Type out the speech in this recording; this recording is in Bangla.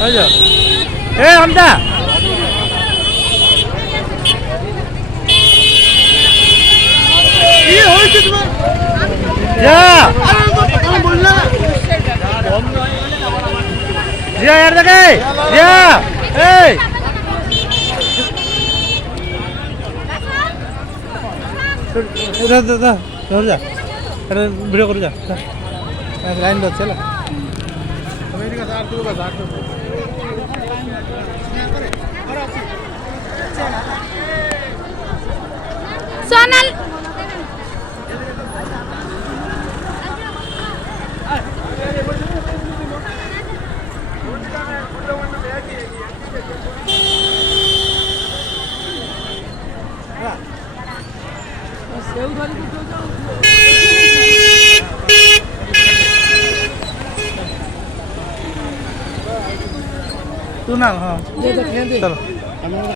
বুঝছো? এ হামদা জিয়া জিয়া यार देखे জিয়া এই ধর যা আরে ভিডিও করে যা লাইন ধরছে না সোনাল तू ना हाँ चलो